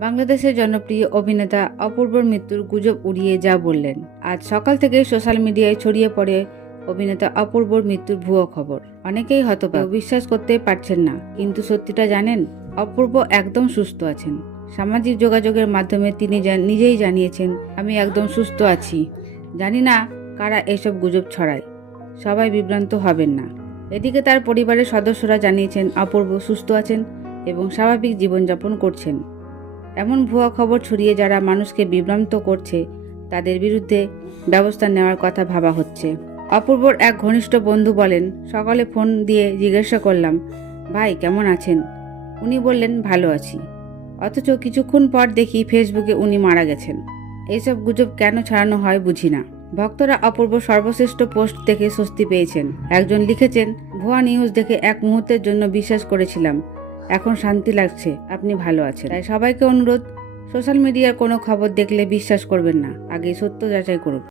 বাংলাদেশের জনপ্রিয় অভিনেতা অপূর্বর মৃত্যুর গুজব উড়িয়ে যা বললেন। আজ সকাল থেকে সোশ্যাল মিডিয়ায় ছড়িয়ে পড়ে অভিনেতা অপূর্বর মৃত্যুর ভুয়ো খবর। অনেকেই হতবাক। বিশ্বাস করতে পারছেন না, কিন্তু সত্যিটা জানেন, অপূর্ব একদম সুস্থ আছেন। সামাজিক যোগাযোগের মাধ্যমে তিনি নিজেই জানিয়েছেন, আমি একদম সুস্থ আছি। জানি না কারা এসব গুজব ছড়ায়। সবাই বিভ্রান্ত হবেন না। এদিকে তার পরিবারের সদস্যরা জানিয়েছেন, অপূর্ব সুস্থ আছেন এবং স্বাভাবিক জীবনযাপন করছেন। এমন ভুয়া খবর ছড়িয়ে যারা মানুষকে বিভ্রান্ত করছে, তাদের বিরুদ্ধে ব্যবস্থা নেওয়ার কথা ভাবা হচ্ছে। অপূর্বর এক ঘনিষ্ঠ বন্ধু বলেন, সকালে ফোন দিয়ে জিজ্ঞাসা করলাম, ভাই, কেমন আছেন? উনি বললেন, ভালো আছি। অথচ কিছুক্ষণ পর দেখি ফেসবুকে উনি মারা গেছেন। এইসব গুজব কেন ছাড়ানো হয় বুঝি না। ভক্তরা অপূর্ব সর্বশ্রেষ্ঠ পোস্ট দেখে স্বস্তি পেয়েছেন। একজন লিখেছেন, ভুয়া নিউজ দেখে এক মুহূর্তের জন্য বিশ্বাস করেছিলাম এখন শান্তি লাগছে, আপনি ভালো আছেন। তাই সবাইকে অনুরোধ, সোশ্যাল মিডিয়ার কোনো খবর দেখলে বিশ্বাস করবেন না। আগে সত্য যাচাই করুন।